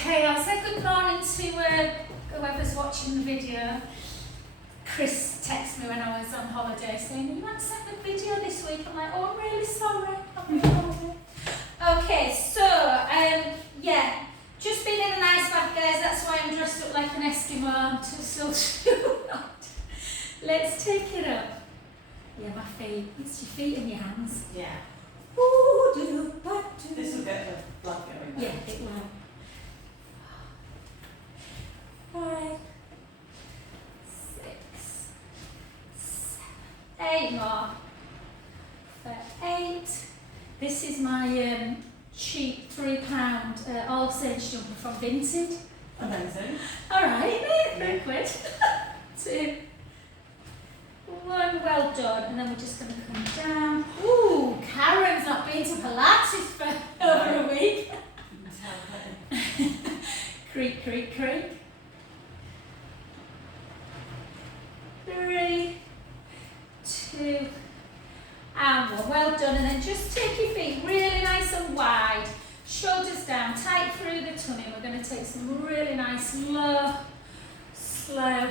Okay, I'll say good morning to whoever's watching the video. Chris texted me when I was on holiday saying, you want to send the video this week? I'm like, oh, I'm really sorry. I'm really sorry. Okay, so, yeah, just been in an ice bath, guys. That's why I'm dressed up like an Eskimo. I'm still not. Let's take it up. Yeah, my feet. It's your feet and your hands. Yeah. Ooh, do what do. This will get the blood going. Yeah, it will. 5, 6, 7, 8 more. For 8. This is my cheap £3 all sage jumper from Vinted. Amazing. Alright, isn't it? Very quick. 2, 1, well done. And then we're just going to come down. Ooh, Karen's not been to Pilates for over a week. Creak, creak, creak. 3, 2, and 1. Well done. And then just take your feet really nice and wide. Shoulders down, tight through the tummy. We're going to take some really nice, low, slow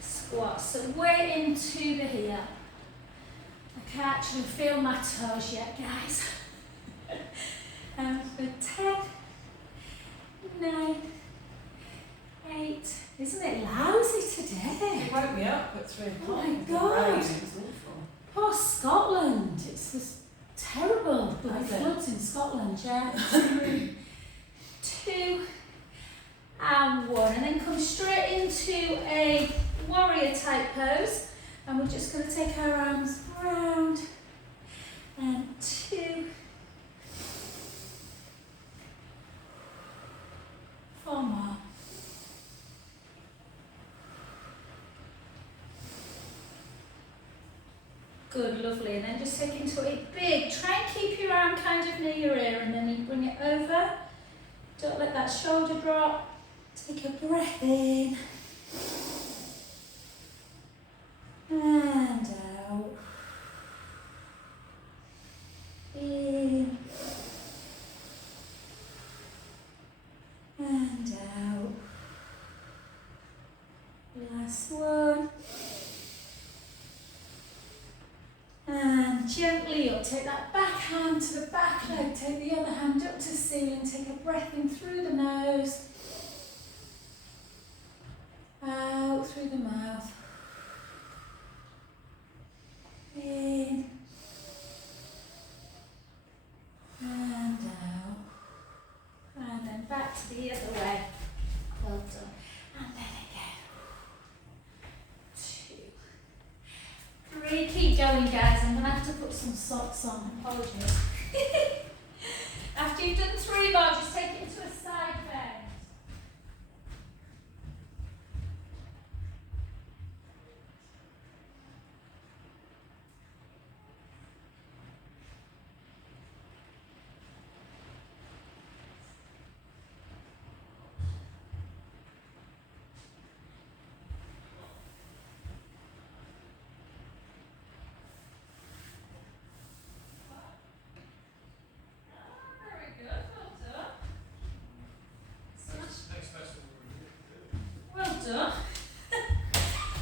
squats. So way into the heel. I can't actually feel my toes yet, guys. And for 10, 9, 8. Isn't it lousy today? It woke me up at 3 o'clock. Oh my God. It was awful. Poor Scotland. It's just terrible. Bloody Is it? floods in Scotland, yeah. 3, 2, and 1. And then come straight into a warrior type pose. And we're just going to take our arms round. And 2, 4 more. Good, lovely. And then just take into it big. Try and keep your arm kind of near your ear and then you bring it over. Don't let that shoulder drop. Take a breath in. And out. In. And out. Last one. And gently up, take that back hand to the back leg, take the other hand up to ceiling, take a breath in through the nose, out through the mouth, in, and out, and then back to the other way, well done, and then again. 3, keep going, guys. I'm going to have to put some socks on. Apologies. After you've done 3 more, just take it into a side bend.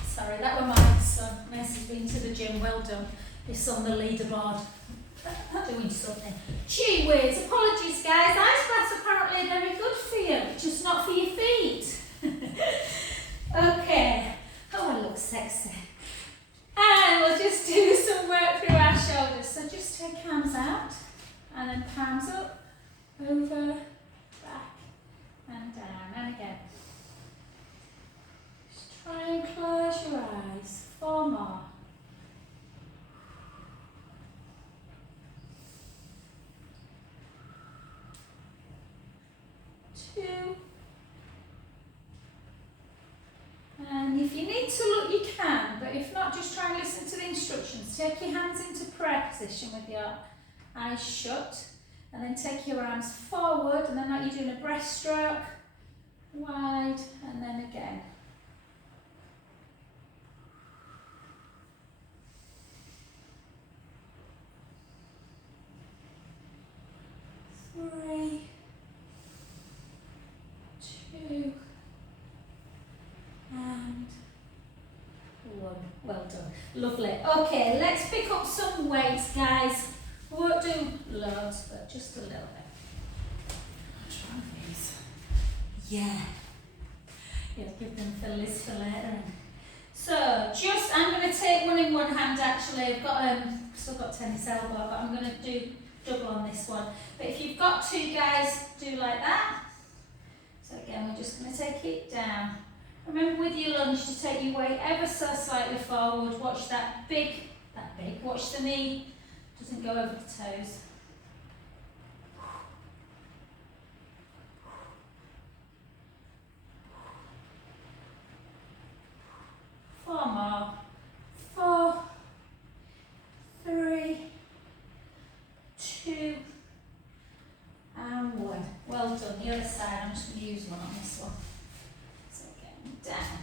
Sorry, that was my son. Message been to the gym. Well done. It's on the leaderboard. Doing something. Gee whiz. Apologies, guys. Ice baths apparently are very good for you, just not for your feet. Okay. Oh, I look sexy. And we'll just do some work through our shoulders. So just take arms out and then palms up, over, back, and down. And again. Try and close your eyes. 4 more. 2. And if you need to look, you can, but if not, just try and listen to the instructions. Take your hands into prayer position with your eyes shut, and then take your arms forward, and then like you're doing a breaststroke, wide, and then again. 3, Lovely. Okay, let's pick up some weights, guys. We won't do loads, but just a little bit. Try these. Yeah. Yeah, give them for Liz for later. So, I'm going to take one in one hand actually. I've got still got tennis elbow, but I'm going to do double on this one. But if you've got two, guys, do like that. So again, we're just going to take it down. Remember with your lunge to take your weight ever so slightly forward. Watch that big, watch the knee doesn't go over the toes. Four more. 4, 3, 2, and 1. Well done. The other side, I'm just going to use one on this one. So again, down.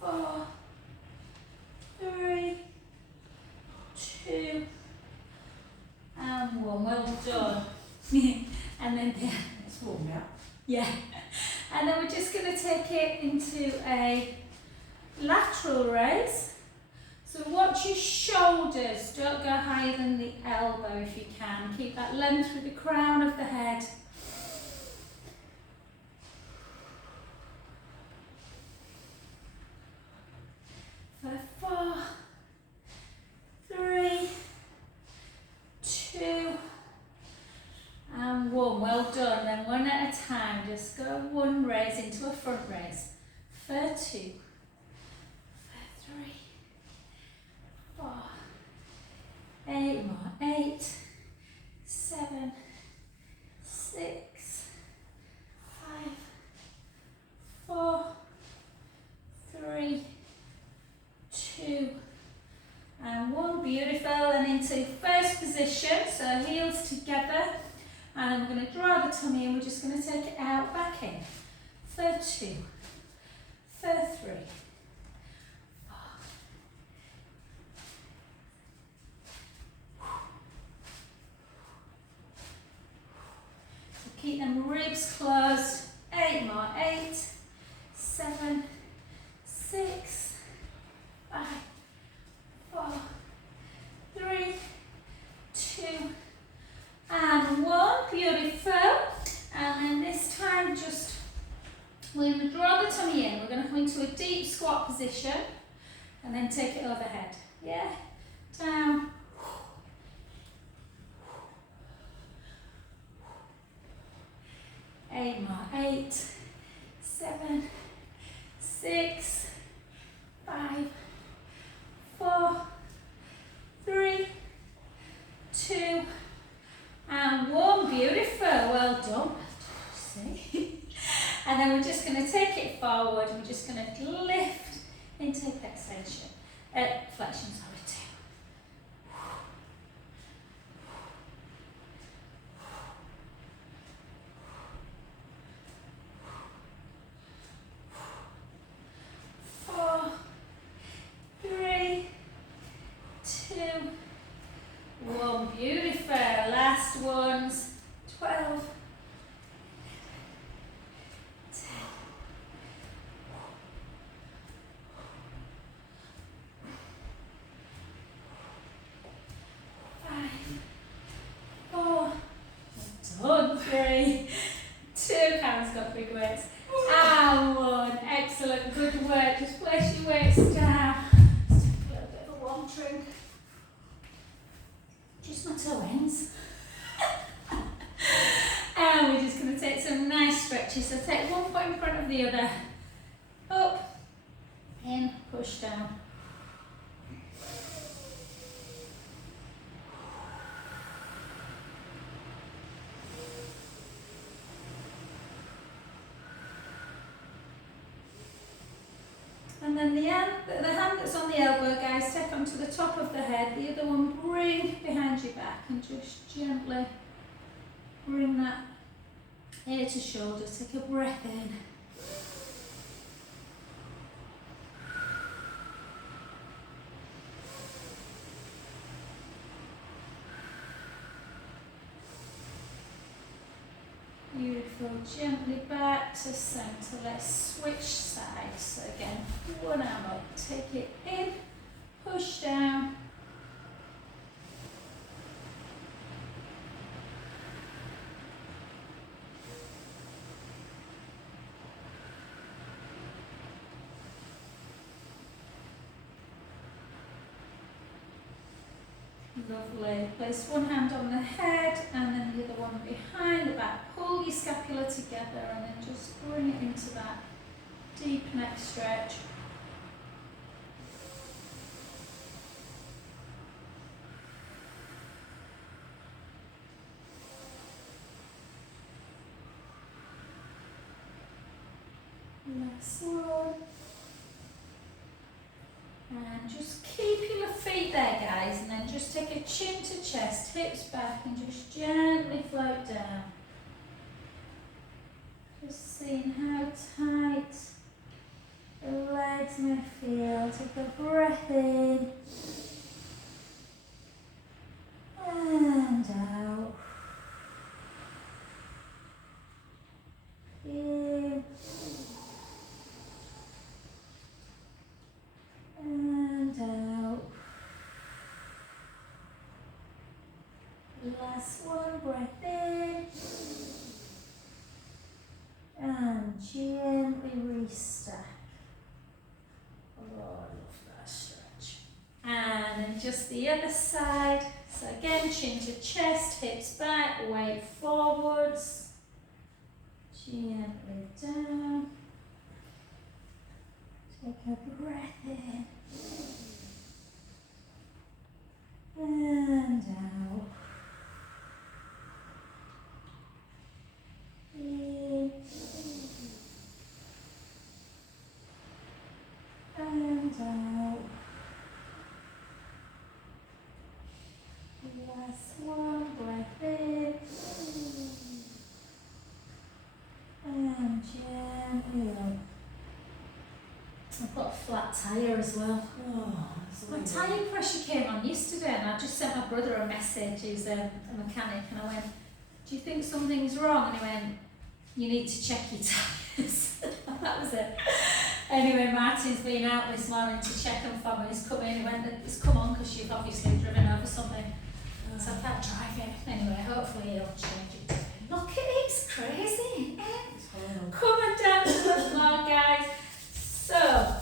Four, 3, 2, and 1. Well done. And then It's warmed up. yeah. And then we're just going to take it into a lateral raise. So watch your shoulders. Don't go higher than the elbow if you can. Keep that length with the crown of the head. For 4, 3, 2, and 1. Well done. Then one at a time. Just go one raise into a front raise. For 2, for 3, 4, 8 more. 8, 7, 6, 5, 4, 3, 2, and 1. Beautiful. And into first position. So heels together. And we're going to draw the tummy and we're just going to take it out, back in. For 2, for 3, 4. So keep them ribs closed. 8 more. 8, 7, 6, 5, 4, 3, 2, and 1. Beautiful. And then this time we're going to draw the tummy in. We're going to come into a deep squat position and then take it overhead. Yeah? Down. Eight more. 8, 7, 6, 5, 4, 3, 2, and 1. Beautiful. Well done. See? And then we're just going to take it forward. We're just going to lift into hip extension. Flexion, sorry, 2. 4, 3, 2, 1. Beautiful. Last ones. 12, 10, 5, 4, done. 3, 2. Karen's got big weights. And 1. Excellent. Good work. Just place your weights down. Just take a little bit of a warm drink. Just my toe ends. And we're just going to take some nice stretches. So take one foot in front of the other. Up, in, push down. And then the hand that's on the elbow, guys, take onto the top of the head. The other one, bring behind your back and just gently bring that ear to shoulder. Take a breath in. Beautiful. Gently back to centre. Let's switch sides. So again, one arm up. Take it in. Push down. Lovely. Place one hand on the head and then the other one behind the back. Pull your scapula together and then just bring it into that deep neck stretch. Last one. And just keep your feet there, guys, and then just take a chin to chest, hips back, and just gently float down. Just seeing how tight the legs may feel. Take a breath in and out. In and out. Last one, breath in and gently restack. Oh, I love that stretch. And then just the other side. So again, chin to chest, hips back, weight forwards, gently down. Take a breath in and out. In and out. Last one, breath in and gently up. I've got a flat tyre as well. Oh, My tyre pressure came on yesterday and I just sent my brother a message, he's a mechanic, and I went, do you think something's wrong? And he went, you need to check your tyres. That was it. Anyway, Martin's been out this morning to check them for me. He's come in, he went, it's come on because you've obviously driven over something. So I can't drive it. Anyway, hopefully he'll change it. Look at it, it's crazy. Coming down to the floor, guys. So,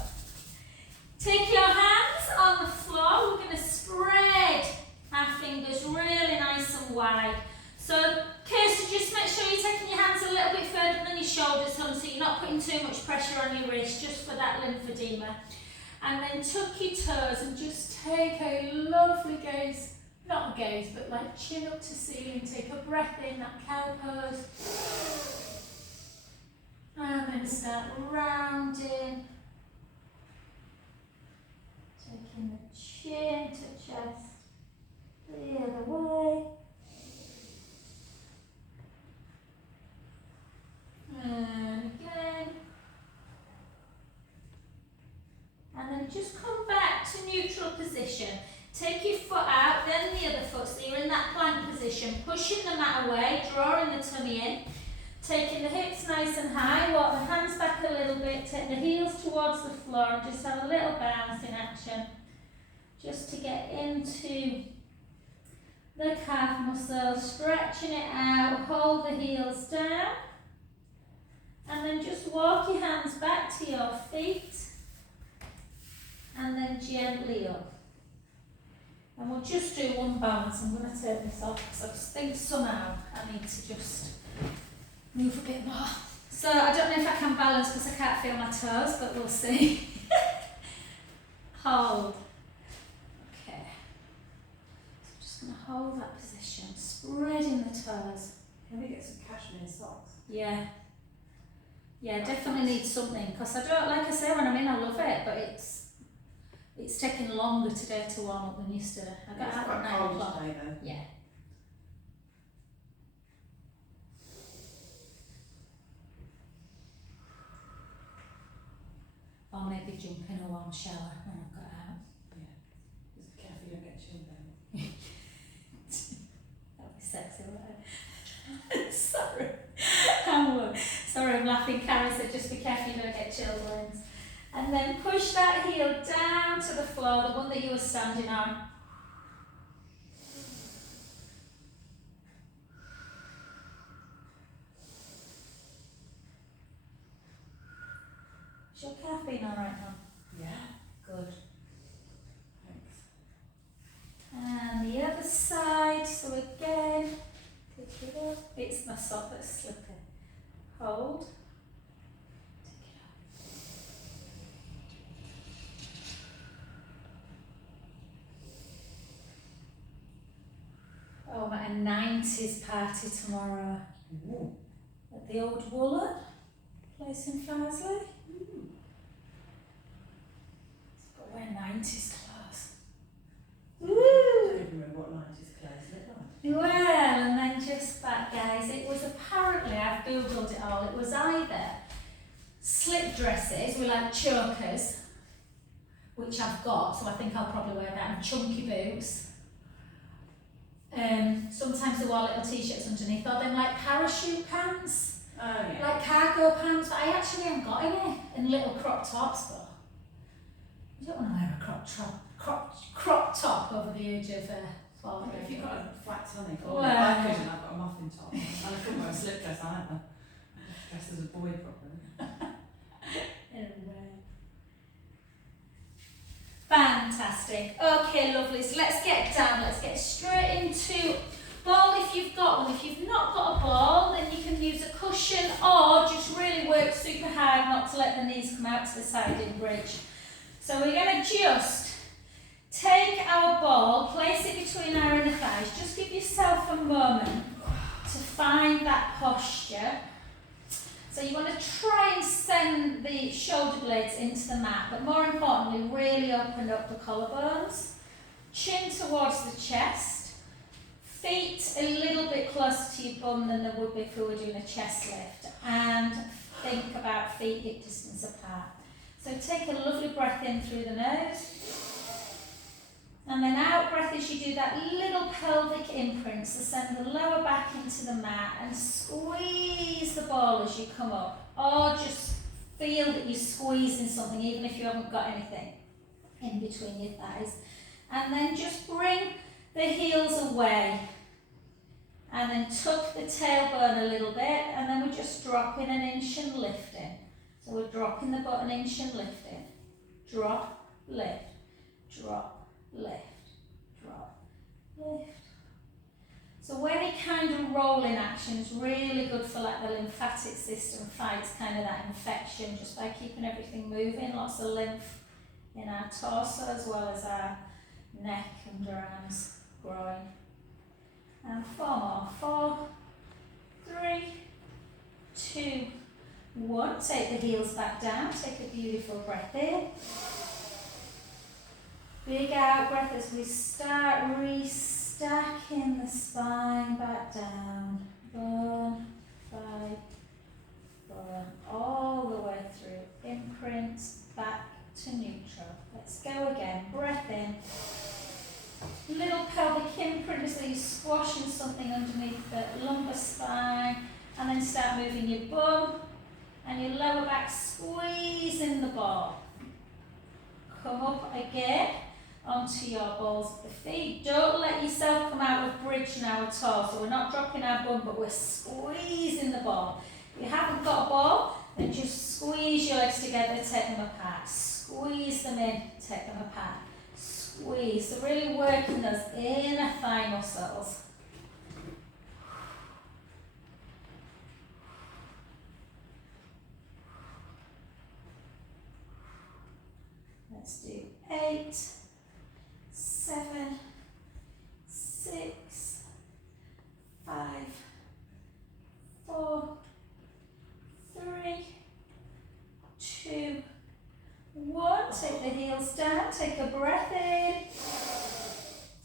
take your hands on the floor. We're going to spread our fingers really nice and wide. So, Kirsty, just make sure you're taking your hands a little bit further than your shoulders, hon, so you're not putting too much pressure on your wrist, just for that lymphedema. And then tuck your toes and just take a lovely gaze, not a gaze, but like chin up to ceiling. Take a breath in, that cow pose. And then start rounding. Taking the chin to chest the other way. And again. And then just come back to neutral position. Take your foot out, then the other foot, so you're in that plank position. Pushing the mat away, drawing the tummy in. Taking the hips nice and high, walk the hands back a little bit, take the heels towards the floor and just have a little bounce in action. Just to get into the calf muscles, stretching it out, hold the heels down. And then just walk your hands back to your feet. And then gently up. And we'll just do one balance. I'm going to take this off because I just think somehow I need to just move a bit more. So I don't know if I can balance because I can't feel my toes, but we'll see. Hold. Okay. So I'm just going to hold that position, spreading the toes. Can we get some cashmere socks? Yeah. Yeah, definitely need something because I don't, like I say, when I'm in I love it, but it's taking longer today to warm up than yesterday. I got out at 9 o'clock. Today, though. Yeah. Or maybe jump in a warm shower when I've got out. Yeah. Just be careful you don't get chilled then. That'll be sexy, won't it? Sorry. laughing. Karen said, just be careful you don't get chilblains. And then push that heel down to the floor, the one that you were standing on. Is your calf being all right now? Yeah. Good. Thanks. And the other side, so again, pick it up. It's my sock that's slipping. Hold. Take it up. Oh, I'm at a 90s party tomorrow Ooh. at the Old Woolen place in Farsley. Got to wear 90s clothes. I Woo! don't even remember what 90s clothes look like. Well, and then just that, guys, it was apparently, I've googled it all, it was either slip dresses with like chokers, which I've got, so I think I'll probably wear that, and chunky boots. Sometimes they wore little t-shirts underneath, or then like parachute pants, Oh yeah. like cargo pants, but I actually haven't got any, and little crop tops, but I don't want to wear a crop top over the age of 12. If you've got a flat tummy, Well. I couldn't. I've got a muffin top, and I couldn't wear a slip dress either. Dressed as a boy properly. Fantastic. Okay, lovely. So let's get down. Let's get straight into ball if you've got one. If you've not got a ball, then you can use a cushion or just really work super hard not to let the knees come out to the side in bridge. So we're going to just take our ball, place it between our inner thighs. Just give yourself a moment to find that posture. So you want to try and send the shoulder blades into the mat, but more importantly, really open up the collarbones. Chin towards the chest. Feet a little bit closer to your bum than they would be if we were doing a chest lift. And think about feet hip distance apart. So take a lovely breath in through the nose. And then out breath as you do that little pelvic imprint. So send the lower back into the mat and squeeze the ball as you come up. Or just feel that you're squeezing something even if you haven't got anything in between your thighs. And then just bring the heels away. And then tuck the tailbone a little bit. And then we're just dropping an inch and lifting. So we're dropping the butt an inch and lifting. Drop, lift, drop. Lift, drop, lift. So any kind of rolling action is really good for like the lymphatic system, fights kind of that infection just by keeping everything moving. Lots of lymph in our torso as well as our neck, underarms, groin. And 4 more. 4, 3, 2, 1. Take the heels back down. Take a beautiful breath in. Big out breath as we start restacking the spine back down. Bone by bone. All the way through. Imprint back to neutral. Let's go again. Breath in. Little pelvic imprint as though you're squashing something underneath the lumbar spine. And then start moving your bum and your lower back, squeezing the ball. Come up again onto your balls of the feet. Don't let yourself come out of bridge now at all. So we're not dropping our bum, but we're squeezing the ball. If you haven't got a ball, then just squeeze your legs together, take them apart. Squeeze them in, take them apart. Squeeze. So really working those inner thigh muscles. Let's do 8, 7, 6, 5, 4, 3, 2, 1. Take the heels down, take a breath in.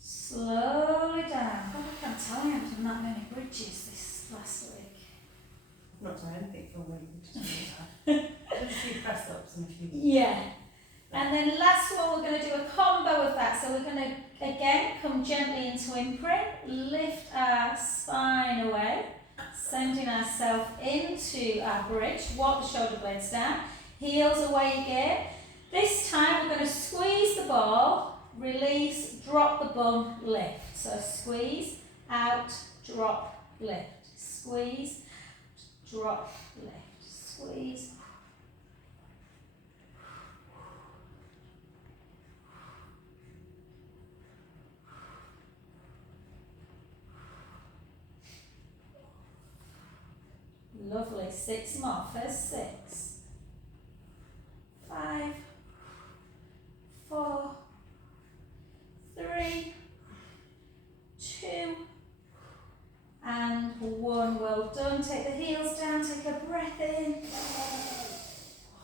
Slowly down. God, I can't tell you I've done that many bridges this last week. I've not done anything for a week, which is really hard. Just a few press ups and a few. Yeah. And then last one, we're going to do a combo of that. So we're going to, again, come gently into imprint, lift our spine away, Sending ourselves into our bridge. Walk the shoulder blades down. Heels away again. This time we're going to squeeze the ball, release, drop the bum, lift. So squeeze, out, drop, lift. Squeeze, drop, lift. Squeeze. Lovely. 6 more. First 6. 5, 4, 3, 2, and 1. Well done. Take the heels down. Take a breath in.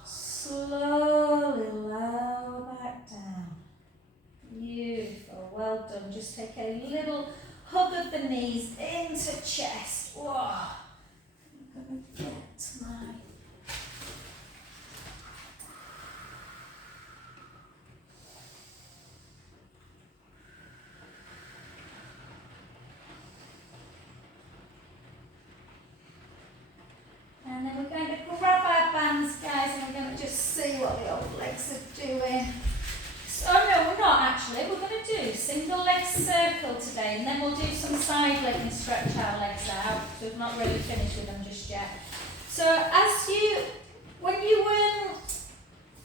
Slowly lower back down. Beautiful. Well done. Just take a little hug of the knees into chest. Whoa. I'm going to get my and then we're going to grab our bands, guys, and we're going to just see what the old legs are doing. So, no, we're not actually. We're going to do single leg circle today, and then we'll do some side leg and stretch our legs out. So we've not really finished with them just yet. So when you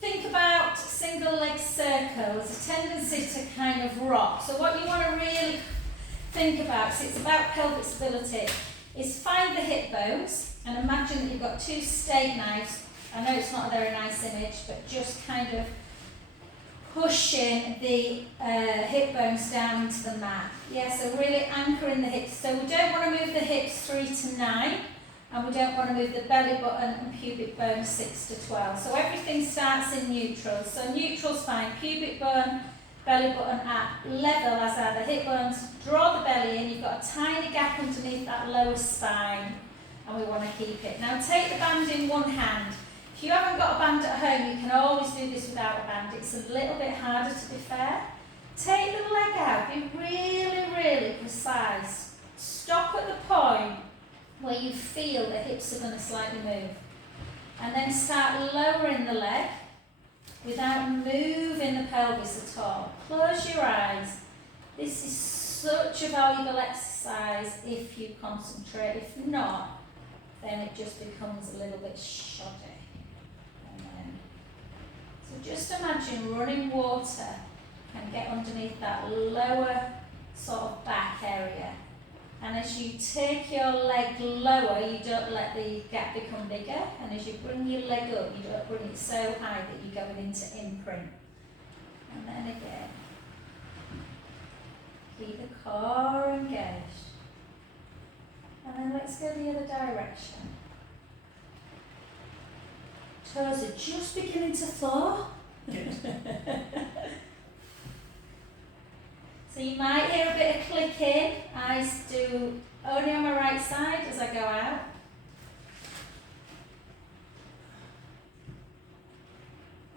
think about single leg circle, there's a tendency to kind of rock. So what you want to really think about, because it's about pelvic stability, is find the hip bones and imagine that you've got 2 steak knives. I know it's not a very nice image, but just kind of pushing the hip bones down into the mat. Yeah, so really anchoring the hips. So we don't want to move the hips 3 to 9, and we don't want to move the belly button and pubic bone 6 to 12. So everything starts in neutral. So neutral's fine. Pubic bone, belly button at level, as are the hip bones. Draw the belly in. You've got a tiny gap underneath that lower spine, and we want to keep it. Now take the band in one hand. If you haven't got a band at home, you can always do this without a band. It's a little bit harder, to be fair. Take the leg out. Be really, really precise. Stop at the point where you feel the hips are going to slightly move. And then start lowering the leg without moving the pelvis at all. Close your eyes. This is such a valuable exercise if you concentrate. If not, then it just becomes a little bit shoddy. So just imagine running water and get underneath that lower sort of back area. And as you take your leg lower, you don't let the gap become bigger. And as you bring your leg up, you don't bring it so high that you're going into imprint. And then again. Keep the core engaged. And then let's go the other direction. Toes are just beginning to thaw. So you might hear a bit of clicking. Eyes do only on my right side as I go out.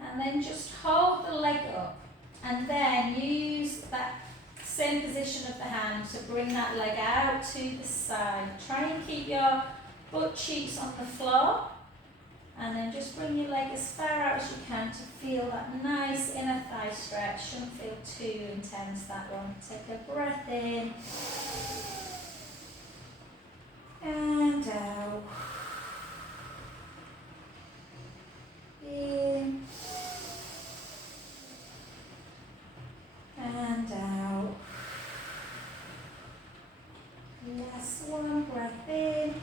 And then just hold the leg up. And then use that same position of the hand to bring that leg out to the side. Try and keep your butt cheeks on the floor. And then just bring your leg as far out as you can to feel that nice inner thigh stretch. Shouldn't feel too intense, that one. Take a breath in. And out. In. And out. Last one, breath in.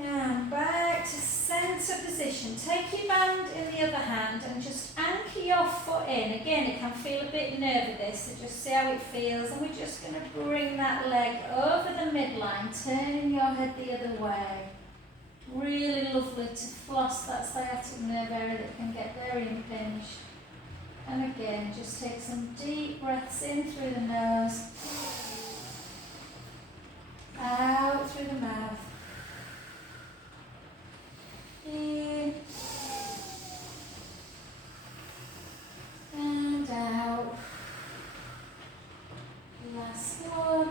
And back to centre position. Take your band in the other hand and just anchor your foot in. Again, it can feel a bit nervy this, so just see how it feels. And we're just going to bring that leg over the midline, turning your head the other way. Really lovely to floss that sciatic nerve area that can get very impinged. And again, just take some deep breaths in through the nose, out through the mouth. In and out. Last one.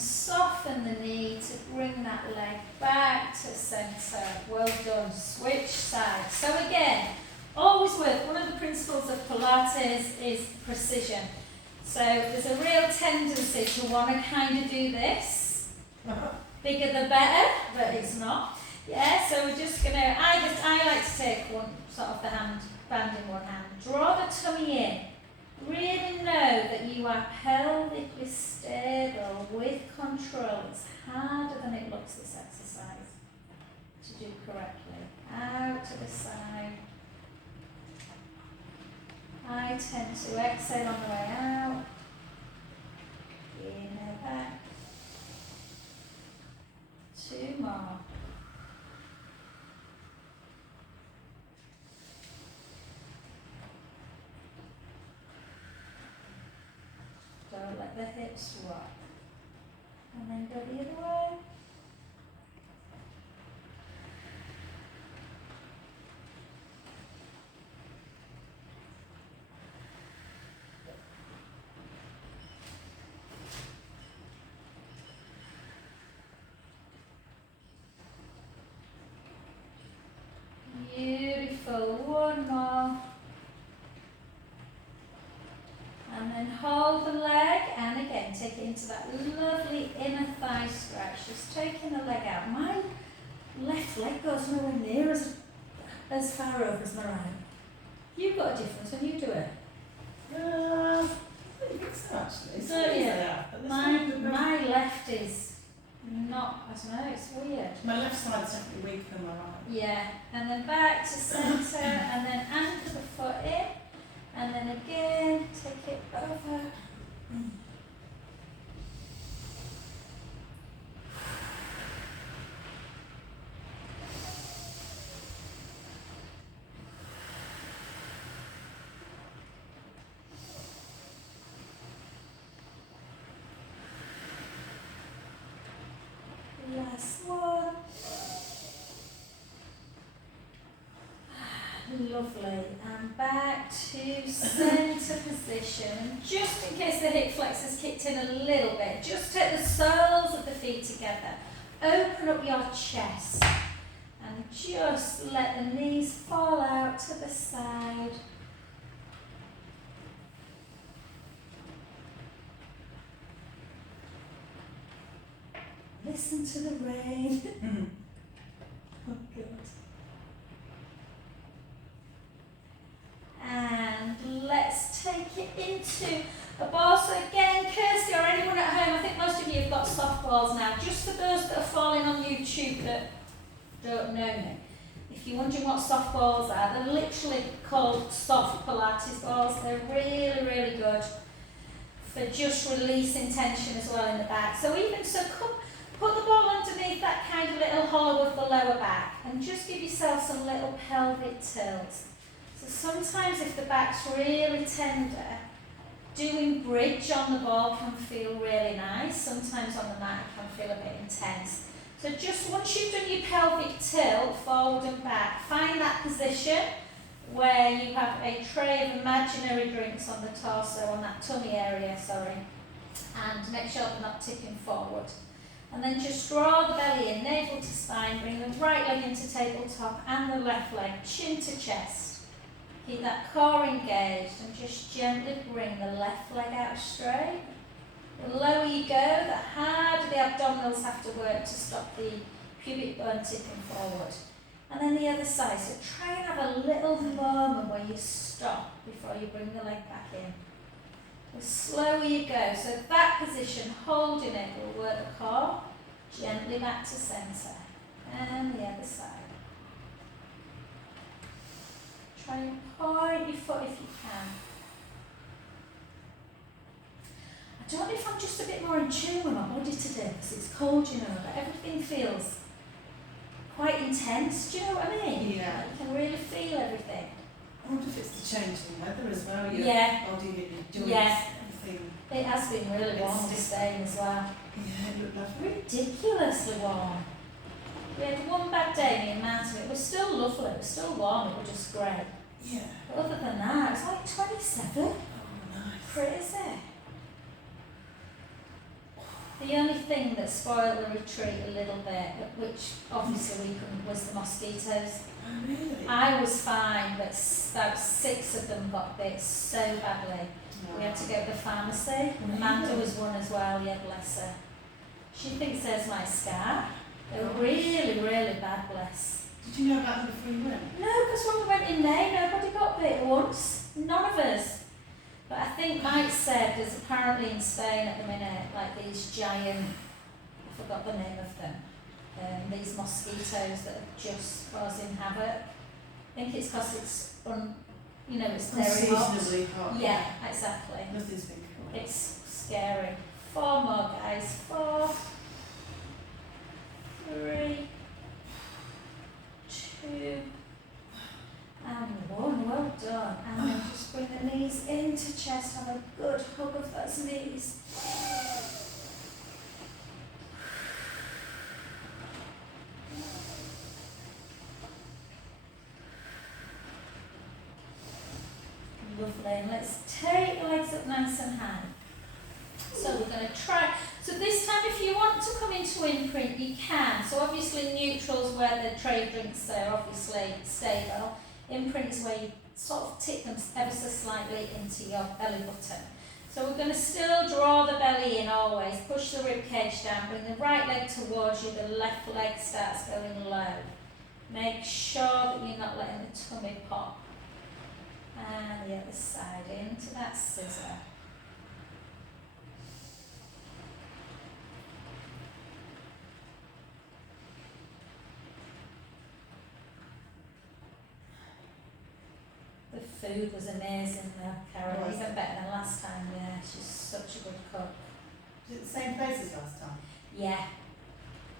soften the knee to bring that leg back to centre. Well done. Switch sides. So again, always work. One of the principles of Pilates is precision. So there's a real tendency to want to kind of do this. Bigger the better, but it's not. Yeah, so we're just going to, I like to take one, sort of the band in one hand. Draw the tummy in. Really know that you are pelvically stable with control. It's harder than it looks, this exercise, to do correctly. Out to the side. I tend to exhale on the way out. Inhale back. 2 more. Don't let the hips rock. And then go the other way. Beautiful. One more. And then hold the leg, and again take it into that lovely inner thigh stretch. Just taking the leg out. My left leg goes nowhere near as far over as my right. You've got a difference when you do it. I don't think so actually. So yeah, my left is not, I don't know, it's weird. My left side's definitely weaker than my right. Yeah, and then back to centre, and then anchor the foot in, and then again, take it over. Last one. Lovely. And back to centre position. And just in case the hip flexors kicked in a little bit, just take the soles of the feet together. Open up your chest. And just let the knees fall out to the side. Listen to the rain. Oh, good. And let's take it into a ball. So again, Kirsty or anyone at home, I think most of you have got soft balls now. Just for those that are following on YouTube that don't know me, if you're wondering what soft balls are, they're literally called soft Pilates balls. They're really, really good for just releasing tension as well in the back. So even so, put the ball underneath that kind of little hollow of the lower back and just give yourself some little pelvic tilts. So sometimes if the back's really tender, doing bridge on the ball can feel really nice. Sometimes on the mat it can feel a bit intense. So just once you've done your pelvic tilt, forward and back, find that position where you have a tray of imaginary drinks on the torso, on that tummy area, and make sure they're not tipping forward. And then just draw the belly in, navel to spine, bring the right leg into tabletop and the left leg, chin to chest. Keep that core engaged and just gently bring the left leg out straight. The lower you go, the harder the abdominals have to work to stop the pubic bone tipping forward. And then the other side, so try and have a little moment where you stop before you bring the leg back in. The slower you go, so that position, holding it, will work the core, gently back to centre, and the other side. Try and point your foot if you can. I don't know if I'm just a bit more in tune with my body today, because it's cold, you know, but everything feels quite intense, do you know what I mean? Yeah. Like you can really feel everything. I wonder if it's the change in weather as well. Your body and your joints, everything. It has been really warm this day as well. Yeah, it looked lovely. Ridiculously warm. We had one bad day in the mountain. It was still lovely. It was still warm. It was just great. Yeah. But other than that, it's like 27. Oh, nice. Crazy. The only thing that spoiled the retreat a little bit, which obviously we couldn't, was the mosquitoes. Oh, really? I was fine, but about 6 of them got bit so badly. We had to go to the pharmacy. Amanda was one as well, yeah, bless her. She thinks there's my scar. They were really, really bad, bless. Did you know about them before you went? No, because when we went in there, nobody got bit once. None of us. But I think Mike said there's apparently in Spain at the minute, like these giant, I forgot the name of them, these mosquitoes that are just causing havoc. I think it's because it's, it's very hot. Unseasonably hot. Yeah, exactly. Nothing's been cool. It's scary. 4 more, guys. 4, 3, 2, and 1. Well done. And then just bring the knees into chest. Have a good hug of those knees. Lovely. And let's take the legs up nice and high. So we're going to try. So this time, if you want to come into imprint, you can. So obviously neutral's where the tray drinks are obviously stable. Imprint is where you sort of tip them ever so slightly into your belly button. So we're going to still draw the belly in always. Push the rib cage down. Bring the right leg towards you. The left leg starts going low. Make sure that you're not letting the tummy pop. And the other side into that scissor. The food was amazing though, Carol, Was even it? better than last time, yeah, she's such a good cook. Is it the same place as last time? Yeah,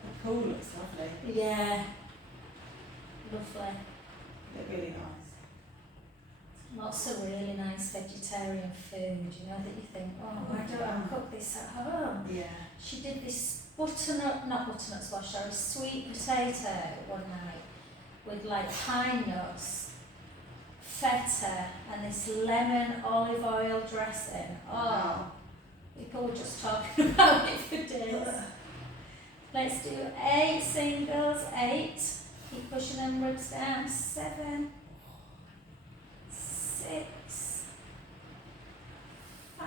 The pool looks lovely. yeah, lovely. Look really nice. Lots of really nice vegetarian food, that you think, oh, why don't I cook this at home? Yeah. She did this not butternut squash, sorry, sweet potato one night with like pine nuts, feta, and this lemon olive oil dressing. Oh, people were just talking about it for days. Let's do 8 singles, 8. Keep pushing them ribs down. 7, 6, 5,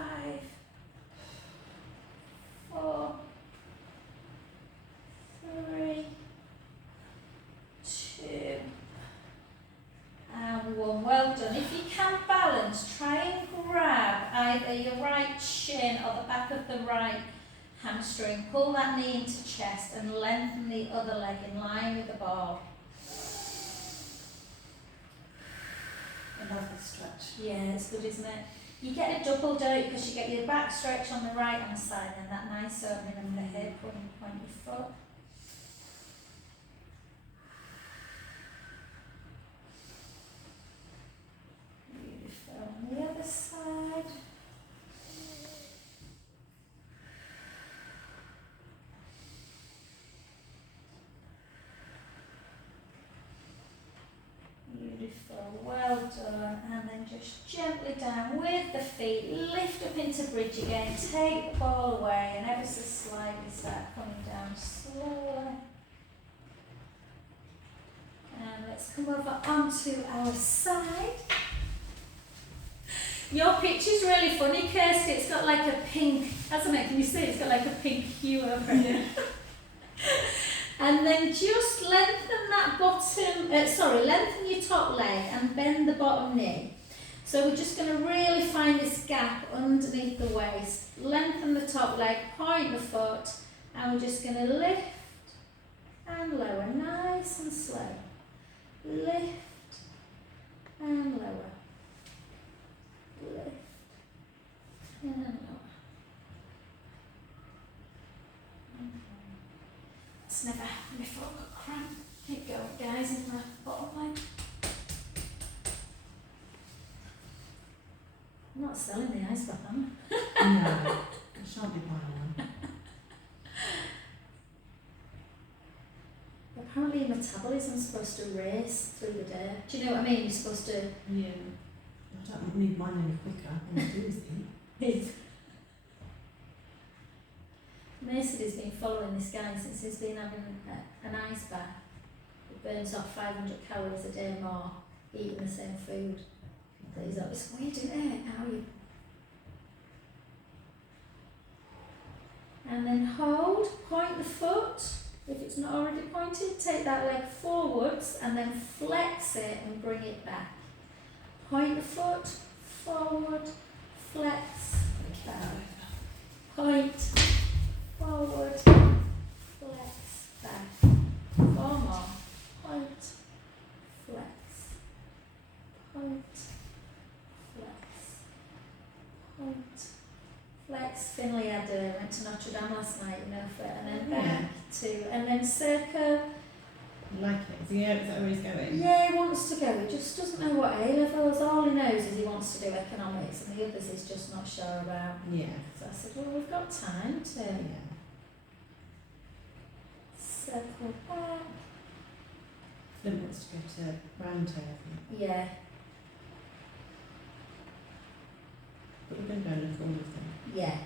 4, 3, 2, and 1. Well done. If you can balance, try and grab either your right shin or the back of the right hamstring. Pull that knee into chest and lengthen the other leg in line with the ball. I love this stretch. Yeah, it's good, isn't it? You get a double, don't you? Because you get your back stretch on the right hand side and that nice opening of the hip when you point your foot. Beautiful. On the other side. Beautiful, well done, and then just gently down with the feet, lift up into bridge again, take the ball away and ever so slightly start coming down slowly. And let's come over onto our side. Your picture's really funny, Kirsty, it's got like a pink, hasn't it? Can you see it's got like a pink hue over it? And then just lengthen that lengthen your top leg and bend the bottom knee. So we're just going to really find this gap underneath the waist. Lengthen the top leg, point the foot, and we're just going to lift and lower, nice and slow. Lift and lower. Lift and lower. It's never happened before, I've got cramp. Keep going, guys, in the bottom leg. I'm not selling the ice bath, am I? No, I shan't be buying one. Apparently your metabolism's supposed to race through the day. Do you know what I mean? You're supposed to... Yeah. I don't need mine any quicker. All I do is eat. Macy's been following this guy since he's been having an ice bath. It burns off 500 calories a day more eating the same food. But he's like, it's weird, isn't it? How you... And then hold, point the foot. If it's not already pointed, take that leg forwards and then flex it and bring it back. Point the foot, forward, flex, back. Point, forward, flex, back. 4 more. Point, flex, point, flex, point, flex. Finley went to Notre Dame last night, you know, and then back to, and then circle. I like it. Is that where he's going? Yeah, he wants to go. He just doesn't know what A-levels. All he knows is he wants to do economics, and the others he's just not sure about. Yeah. So I said, well, we've got time to circle back. Flynn wants to go to Roundtable. Yeah, But we're going to go and look all of them. yeah.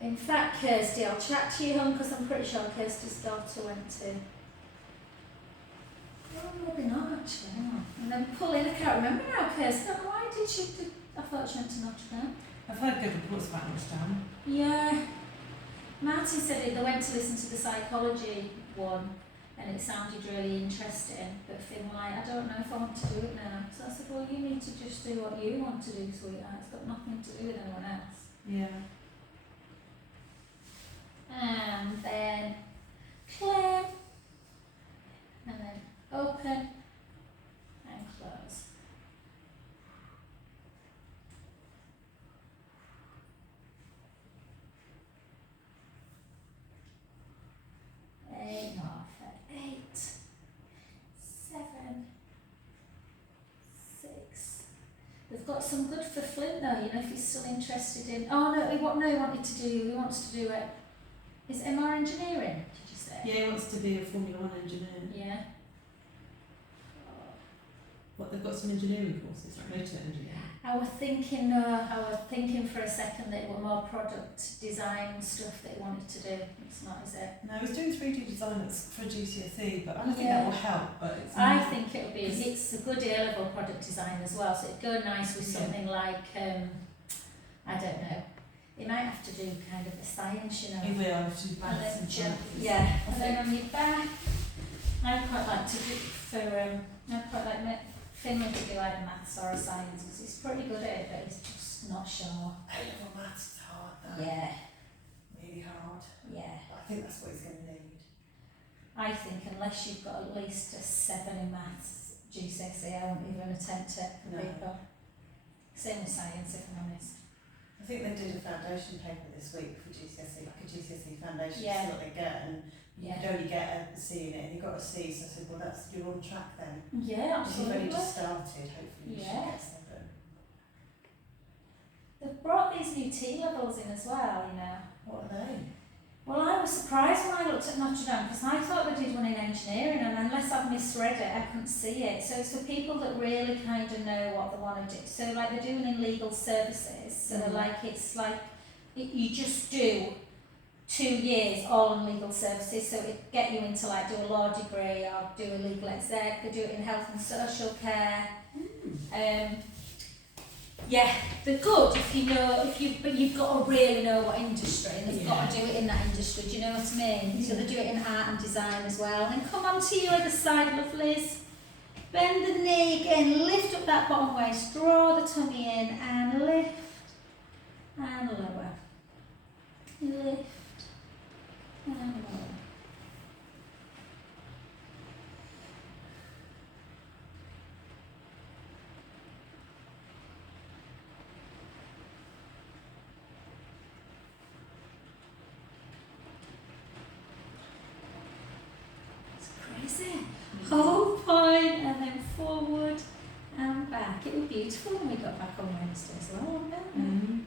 In fact, Kirsty, I'll chat to you, hon, because I'm pretty sure Kirsty's daughter went to... Oh, maybe not, actually. Hang on. And then pull in, I can't remember now, Kirsty. Why did she... I thought she went to Notre Dame. I've heard good reports about Notre Dame. Yeah. Martin said they went to listen to the psychology one and it sounded really interesting, but Finn was like, I don't know if I want to do it now. So I said, well, you need to just do what you want to do, sweetheart. It's got nothing to do with anyone else. Yeah. And then clear, and then open and close. Eight off at 8, 7, 6. We've got some good for Flint though, you know, if he's still interested in. Oh no, he wanted to do. He wants to do it. Is MR engineering? Did you say? Yeah, he wants to be a Formula 1 engineer. Yeah. What, they've got some engineering courses, like motor engineering? I was thinking for a second that it were more product design stuff that he wanted to do. It's not, is it? No, he's doing 3D design for GCSE, but I don't think Yeah. that will help. But it's I think it'll be, it's a good A-level product design as well, so it'd go nice with something like, I don't know, you might have to do kind of the science, you know. He will have to do maths and jump, science. yeah, and then on your back, I'd quite like to do I'd quite like Finley to do either maths or a science, because he's pretty good at it, but he's just not sure. A-level maths is hard though. Yeah, Really hard. yeah. I think that's what he's going to need. I think unless you've got at least a 7 in maths, GCSE, I won't even attempt it for No. people. Same with science, if I'm honest. I think they did a foundation paper this week for GCSE, like a GCSE foundation, Yeah. to see what they get, and you Yeah. could only get a C in it, and you got a C, so I said, well, you're on track then. Yeah, If you've only absolutely. just started, hopefully you Yeah. should get 7. They've brought these new T-levels in as well, you know. What are they? Well, I was surprised when I looked at Notre Dame because I thought they did one in engineering, and unless I've misread it, I couldn't see it. So it's for people that really kind of know what they want to do. So like they're doing in legal services, so like it's like you just do 2 years all in legal services, so it get you into like do a law degree or do a legal exec. They do it in health and social care. Yeah, they're good if you know, but you've got to really know what industry, and they've got to do it in that industry, do you know what I mean? So they do it in art and design as well. And come on to your other side, lovelies. Bend the knee again, lift up that bottom waist, draw the tummy in, and lift, and lower. Lift, and lower. Hold point and then forward and back. It was beautiful when we got back on Wednesday as well, wasn't it? Mm-hmm.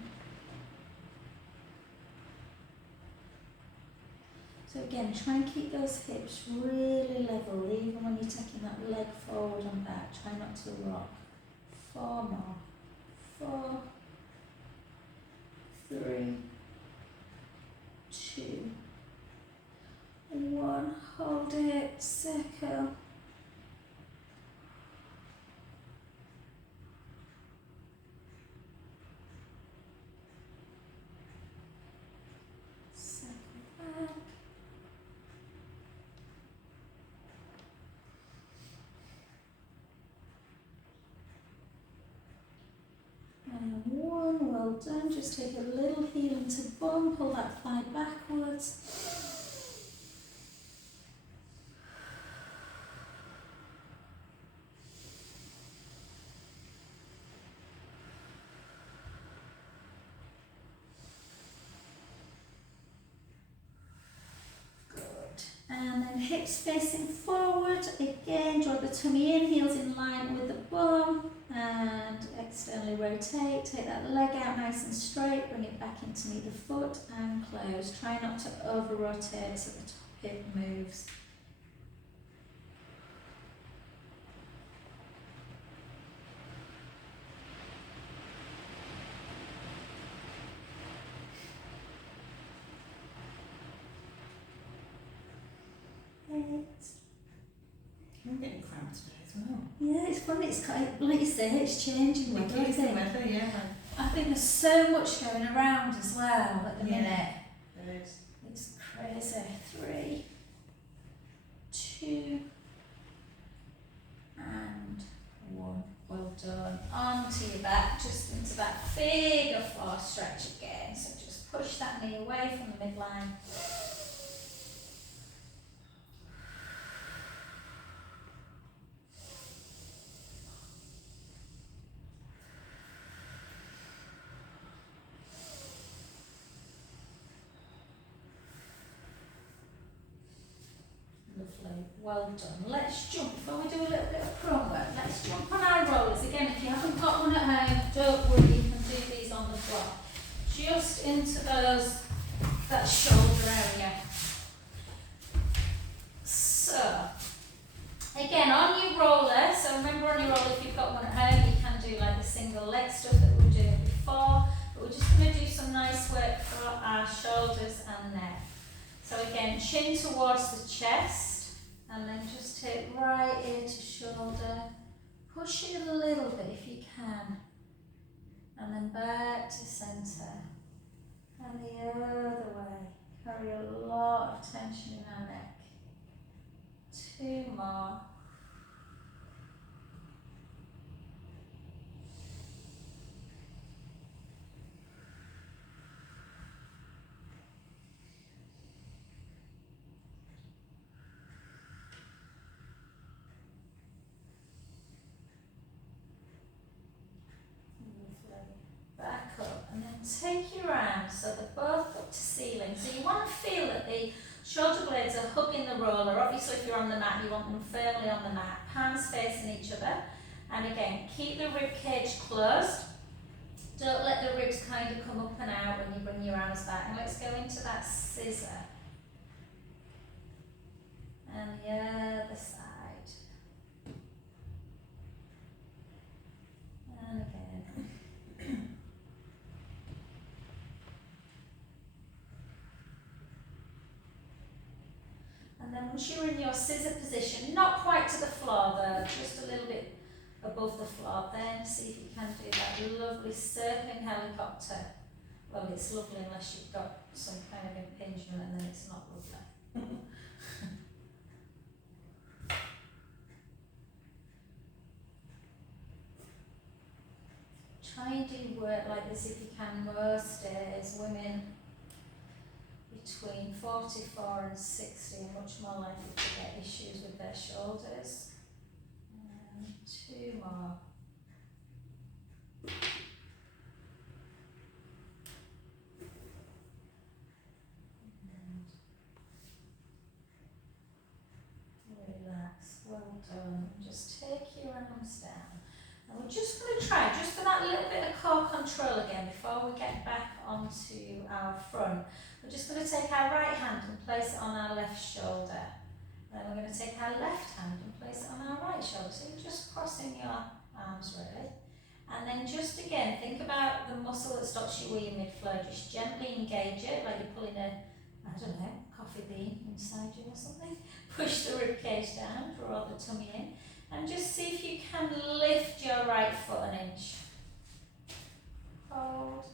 So again, try and keep those hips really level, even when you're taking that leg forward and back. Try not to rock. 4 more. 4, 3, 2, 2, 1, hold it, circle. Circle back. And 1, well done. Just take a little heel into bum, pull that thigh backwards. And then hips facing forward, again draw the tummy in, heels in line with the bum, and externally rotate, take that leg out nice and straight, bring it back in to meet the foot and close. Try not to over rotate so the top hip moves. I'm getting cramped today as well. Yeah, it's funny, it's kind of, like you say, it's changing weather, I think. Yeah. I think there's so much going around as well at the minute. There is. It's crazy. 3, 2, and 1. Well done. Onto your back, just into that figure 4 stretch again. So just push that knee away from the midline. Lovely, well done. Let's jump, before we do a little bit of prone work, let's jump on our rollers. Again, if you haven't got one at home, don't worry, you can do these on the floor. Just into that shoulder area. So, again, on your roller, so remember on your roller, if you've got one at home, you can do like the single leg stuff that we were doing before, but we're just going to do some nice work for our shoulders and neck. So again, chin towards the chest, and then just take right ear to shoulder, push it a little bit if you can, and then back to centre, and the other way. Carry a lot of tension in our neck. 2 more. Back up, and then take your arms so they're both up to ceiling. So you want to feel that the shoulder blades are hugging the roller. Obviously if you're on the mat, you want them firmly on the mat, palms facing each other. And again, keep the rib cage closed. Don't let the ribs kind of come up and out when you bring your arms back. And let's go into that scissor. And the other side. And again. And then once you're in your scissor position, not quite to the floor though, just a little bit above the floor, then see if you can do that lovely circling helicopter. Well, it's lovely unless you've got some kind of impingement, and then it's not lovely. Try and do work like this if you can most days. Women between 44 and 60 are much more likely to get issues with their shoulders. And 2 more. And relax, well done. Just take your arms down. And we're just going to try, just for that little bit of core control again, before we get back onto our front, we're just going to take our right hand and place it on our left shoulder. Then we're going to take our left hand and place it on our right shoulder. So you're just crossing your arms really. And then just again, think about the muscle that stops you with your mid-flow. Just gently engage it, like you're pulling a inside you or something. Push the rib cage down, draw the tummy in, and just see if you can lift your right foot an inch. Hold.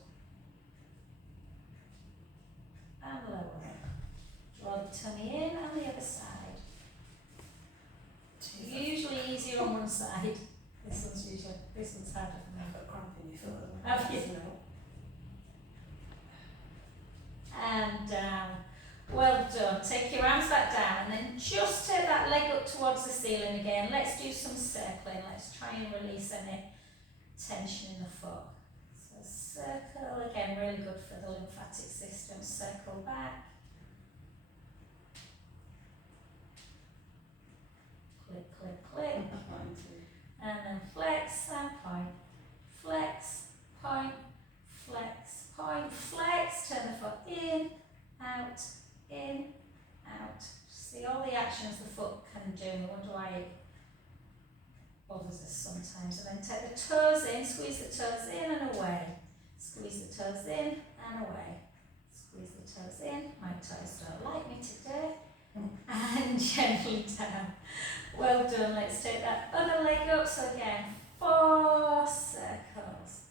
And lower it. Draw the tummy in on the other side. Usually easier on one side. This one's harder for me. I've got cramp in your foot. Have you? And down. Well done. Take your arms back down and then just take that leg up towards the ceiling again. Let's do some circling. Let's try and release any tension in the foot. So circle again, really good for the lymphatic system. Circle back. Click, click, click. And then flex and point. Flex, point, flex, point, flex. Turn the foot in, out, in, out. See all the actions the foot can do. I wonder why it bothers us sometimes. And then take the toes in, squeeze the toes in and away. Squeeze the toes in and away. Squeeze the toes in. My toes don't like me today. And gently down. Well done. Let's take that other leg up. So again, 4 circles.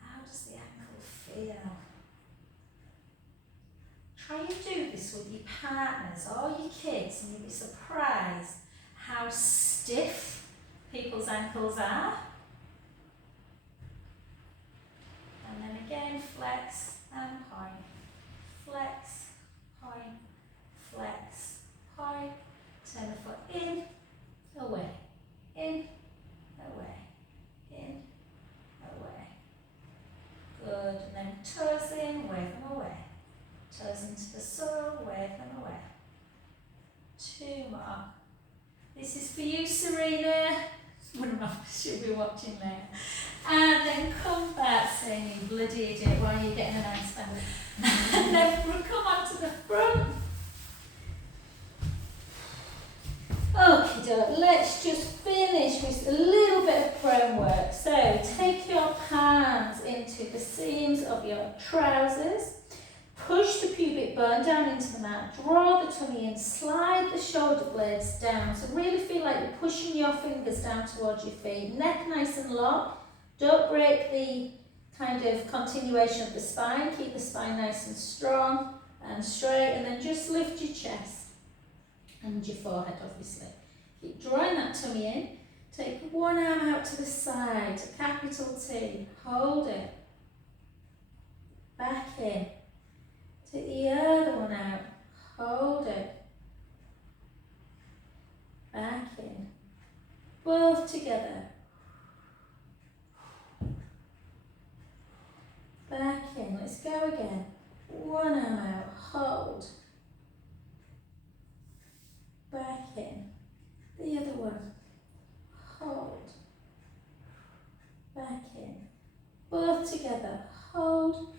How does the ankle feel? Try and do this with your partners or your kids and you'll be surprised how stiff people's ankles are. And then again, flex and point. Flex, point, flex, point. Turn the foot in, away, in, away, in, away. Good. And then toes in, wave them away. Toes into the soil, wave them away. 2 more. This is for you, Serena. One more, she'll be watching there. And then come back saying you bloody idiot while you're getting a nice band. And then come onto the front. Okay, let's just finish with a little bit of prone work. So take your palms into the seams of your trousers. Push the pubic bone down into the mat, draw the tummy in, slide the shoulder blades down. So really feel like you're pushing your fingers down towards your feet. Neck nice and long. Don't break the kind of continuation of the spine. Keep the spine nice and strong and straight. And then just lift your chest and your forehead, obviously. Keep drawing that tummy in. Take one arm out to the side, capital T. Hold it. Back in. Take the other one out, hold it, back in, both together, back in, let's go again, one arm out, hold, back in, the other one, hold, back in, both together, hold,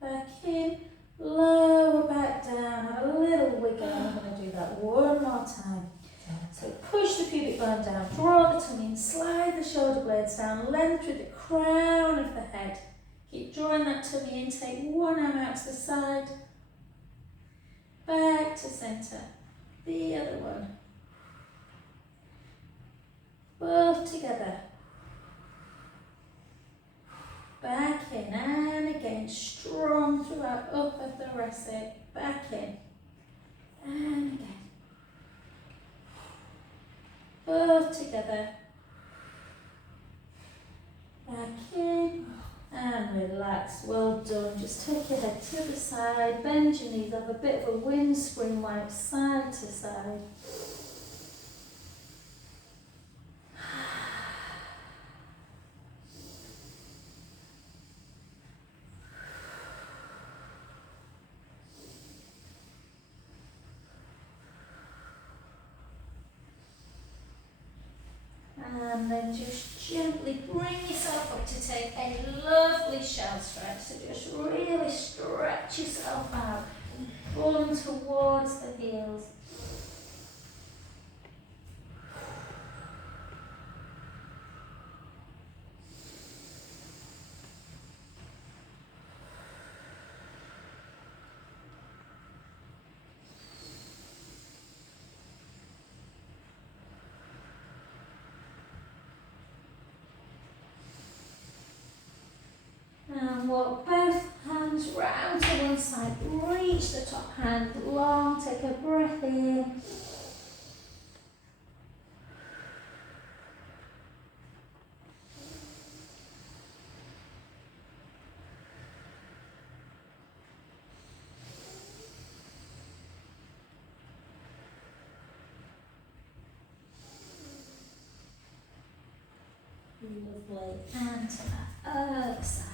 back in, lower back down, have a little wiggle. I'm going to do that one more time. So push the pubic bone down, draw the tummy in, slide the shoulder blades down, length through the crown of the head. Keep drawing that tummy in, take one arm out to the side, back to centre, the other one, both together. Back in and again, strong throughout upper thoracic, back in and again. Both together, back in and relax, well done. Just take your head to the side, bend your knees, have a bit of a windscreen wipe side to side. And then just gently bring yourself up to take a lovely shell stretch. So just really stretch yourself out, pulling towards the heels. And walk both hands round to one side. Reach the top hand long. Take a breath in. Lovely. And to the other side.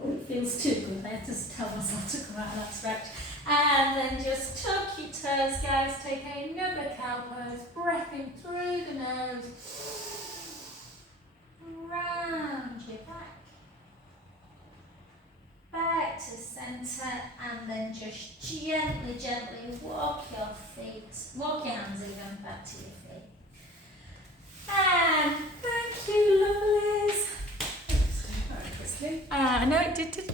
Oh, it feels too good. I have to tell myself to come out of that stretch. And then just tuck your toes, guys. Take another cow pose. Breath in through the nose. Round your back. Back to centre. And then just gently, gently walk your hands again back to your feet. And thank you, lovelies. Very quickly. I know it did, didn't it?